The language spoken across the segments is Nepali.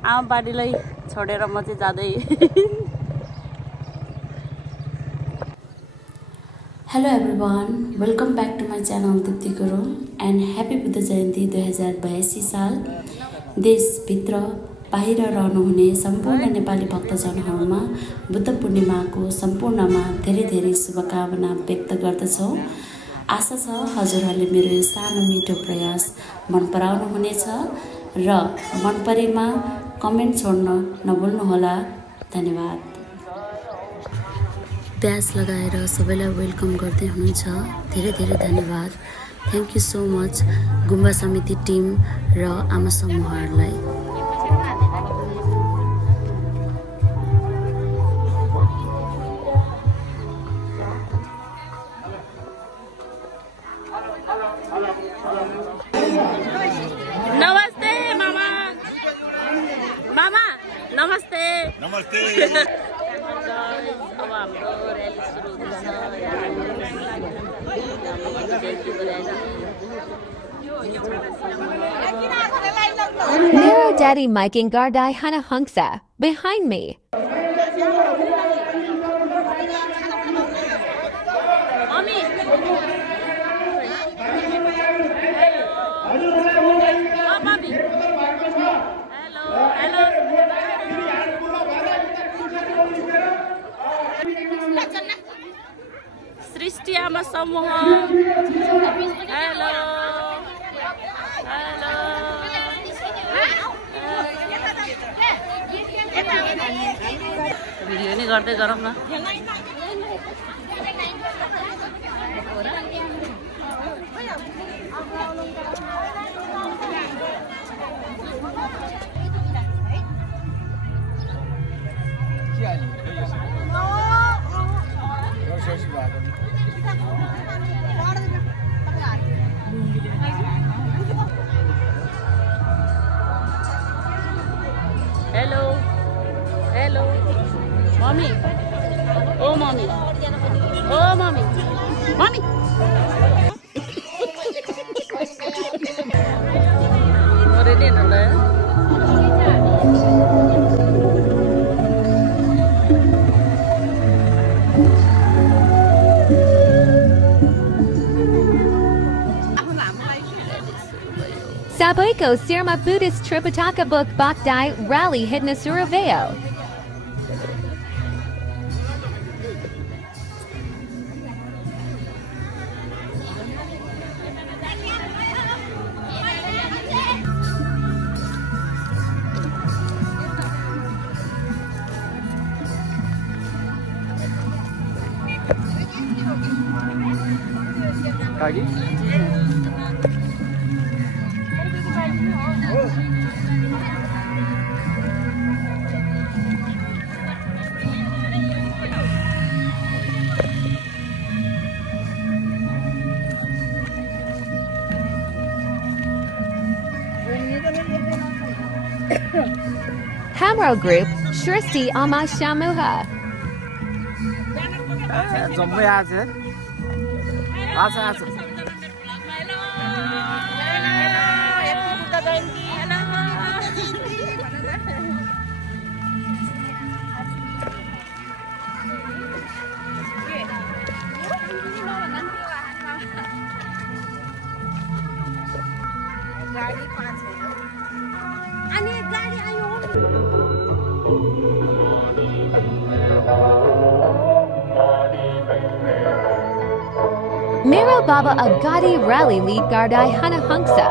आमा बारीलाई छोडेर म चाहिँ जाँदै Hello everyone, welcome back to my channel Dipti Guru and happy Buddha Jayanti 2082 साल देशभित्र बाहिर रहनुहुने सम्पूर्ण नेपाली भक्तजनहरूमा बुद्ध पूर्णिमाको सम्पूर्णमा धेरै धेरै शुभकामना व्यक्त गर्दछौं। आशा छ हजुरहरूले मेरो यो सानो मिठो प्रयास मन पराउनु हुनेछ र मन परेमा कमेन्ट छोड्न नभुल्नुहोला। धन्यवाद। प्याज लगाएर सबैलाई वेलकम गर्दै हुनुहुन्छ, धेरै धेरै धन्यवाद। थ्यांक यू सो मच गुम्बा समिति टिम र आमा समूहहरूलाई। नमस्ते मामा। मामा नमस्ते। नमस्ते। अब हाम्रो र्याली सुरु हुँदैछ। Mero Daddy Mike and Gardai Hana Hunksa behind me. सृष्टि आमा समूह हेलो हेलो भिडियो नि गर्दै गरौँ न। हेलो हेलो मम्मी ओ मम्मी ओ मम्मी मम्मी रेडी हुनुलाई Saboiko Sirma Buddhist Tripitaka Book Bakdai Rally Hidna Surabeo. Hamro Group, Shristi Ama Shamuha. Mero Baba Agadi Rally Lead Gardai Hana Hunksa.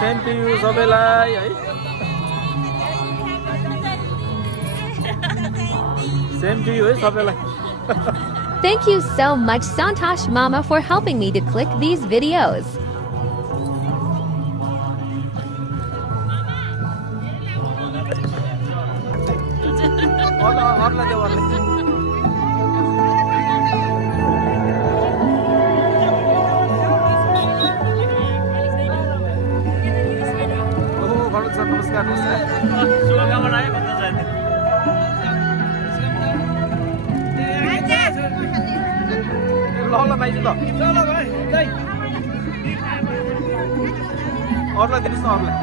Same to you सबैलाई है Same to you है सबैलाई Thank you so much Santosh Mama for helping me to click these videos. नमस्कार शुभकामना है बुद्ध जयन्ती ल भाइ त ल भाइ जय अरूलाई दिनुस् न अरूलाई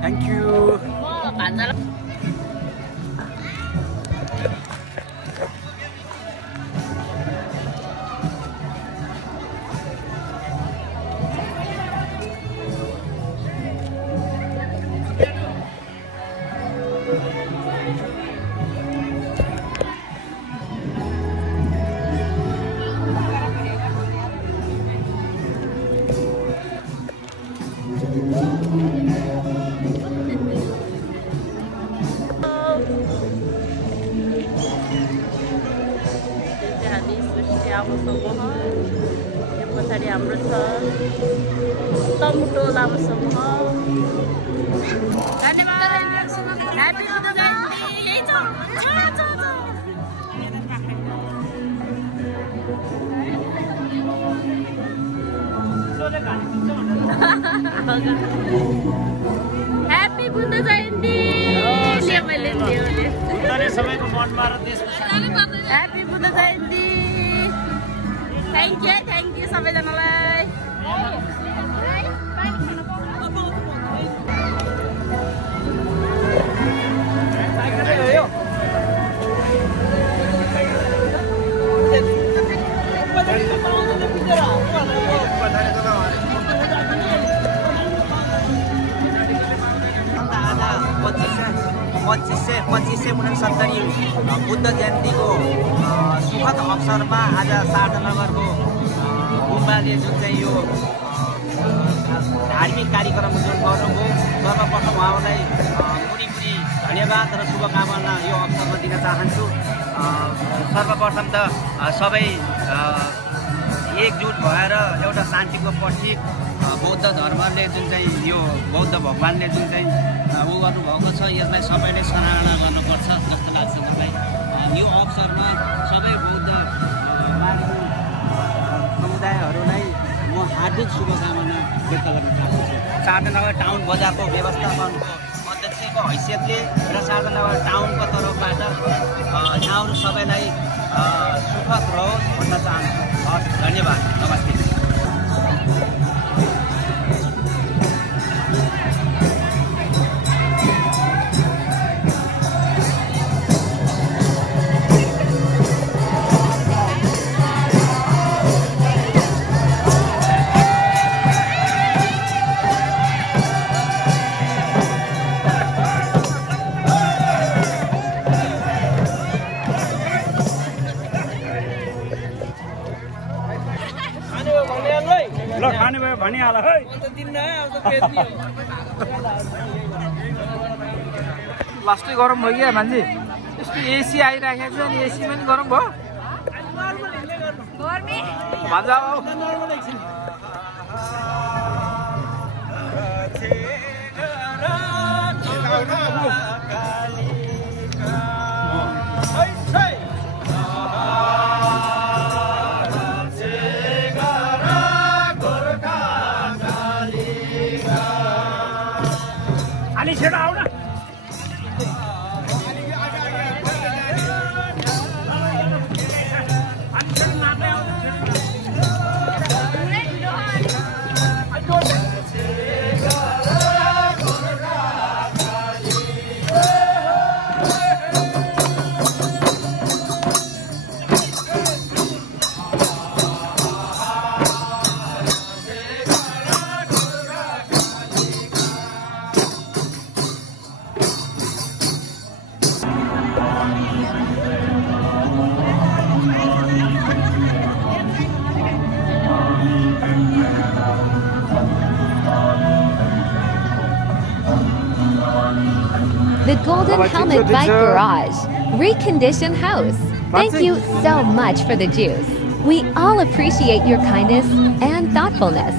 Thank you. लामो समूह यो पछाडि हाम्रो छ तमुटो लामो समूह धन्यवाद ह्यापी बुद्ध जयन्ती यही छ ह्यापी बुद्ध जयन्ती मैले सबैको मनमा र देशको happy Buddha Jayanti thank you सबैजनालाई पच्चिस सय 69 बुद्ध जयन्तीको सुखद अवसरमा आज शारदानगरको गुम्बाले जुन चाहिँ यो धार्मिक कार्यक्रम जुन गर्नुभयो सर्वप्रथम उहाँलाई पुरी धन्यवाद र शुभकामना यो अवसरमा दिन चाहन्छु। सर्वप्रथम त सबै एकजुट भएर एउटा शान्तिको प्रतीक बौद्ध धर्मले जुन चाहिँ यो बौद्ध भगवानले जुन चाहिँ उ गर्नुभएको छ यसलाई सबैले सराहना गर्नुपर्छ जस्तो लाग्छ मलाई। यो अवसरमा सबै बौद्ध समुदायहरूलाई म हार्दिक शुभकामना व्यक्त गर्न चाहन्छु। शारदानगर टाउन बजारको व्यवस्थापनको अध्यक्षको हैसियतले र शारदानगर टाउनको तर्फबाट यहाँहरू सबैलाई सुखद रहोस् भन्न चाहन्छु। हस्, धन्यवाद, नमस्ते। ल खाने भयो भनिहाल है लास्टै गरम भयो क्या मान्छे यस्तो एसी आइराखेको छ नि एसीमा नि गरम भयो भान्जा Ali छेडा आउ न The Golden Helmet Bike Garage, reconditioned house. Thank you so much for the juice. We all appreciate your kindness and thoughtfulness.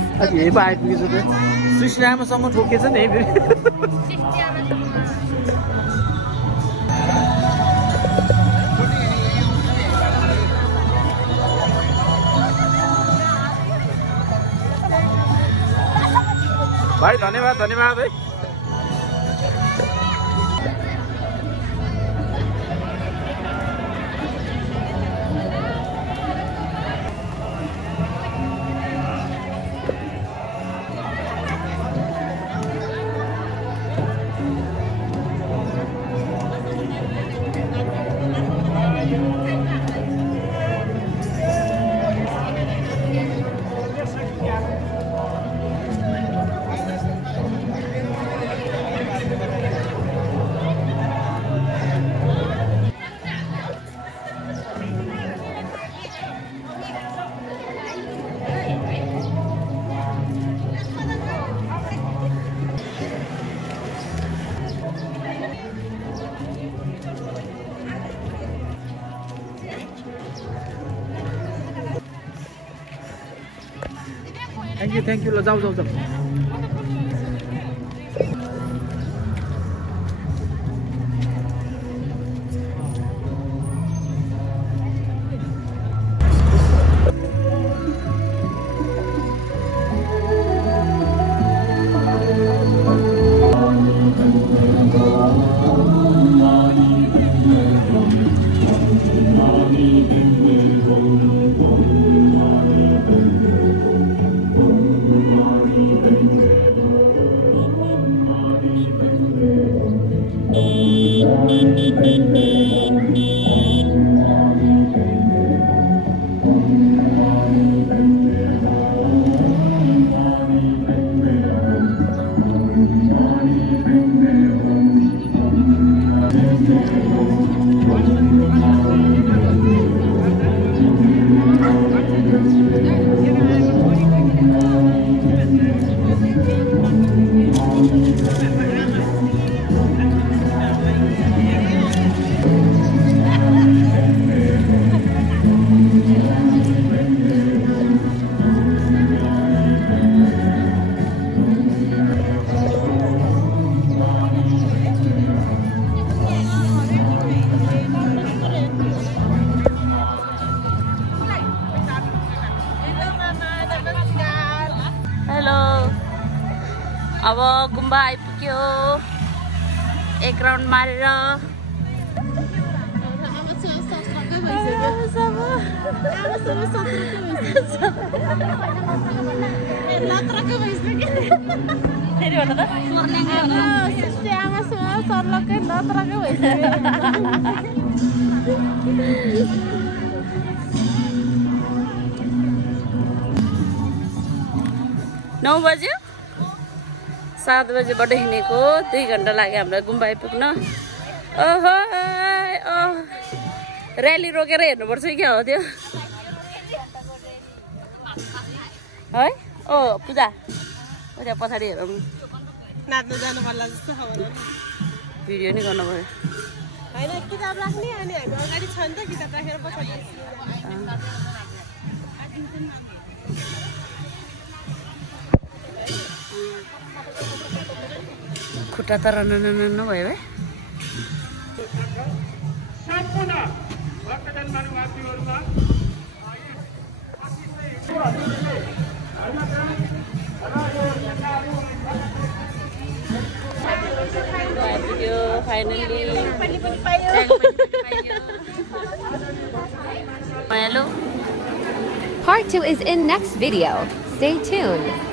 भाइ धन्यवाद धन्यवाद है थ्याङ्क यू ल जाऊ जाऊ जाऊ अब गुम्बा आइपुग्यो एक राउन्ड मारेर नौ बज्यो 7 बजेबाट हिँडेको 2 घण्टा लाग्यो हामीलाई गुम्बा आइपुग्न ओहो र्याली रोकेर हेर्नुपर्छ क्या हो त्यो है ओ पूजा उता पछाडि हेरौँ नाच्न जानु पर्ला जस्तो खबर भिडियो नै गर्नु पर्यो हैन किताब राख्ने अनि हामी अगाडि छ नि त किताब राखेर पछाडि खुट्टा त रन भयो है finally Part 2 is in next video. Stay tuned.